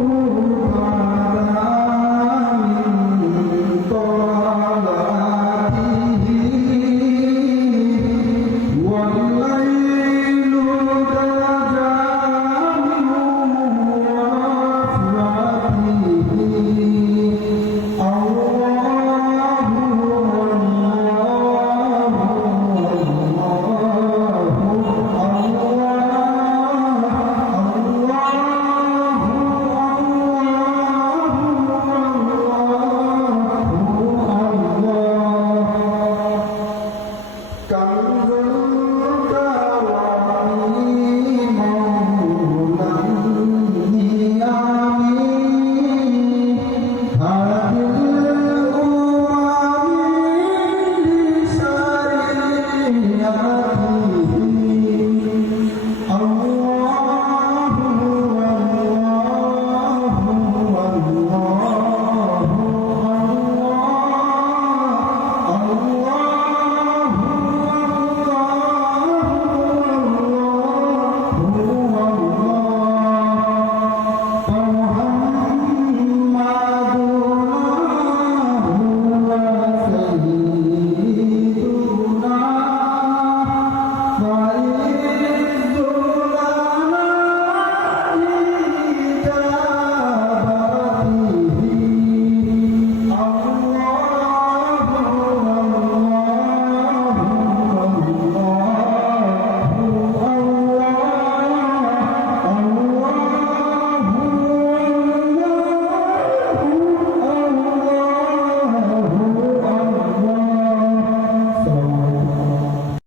Oh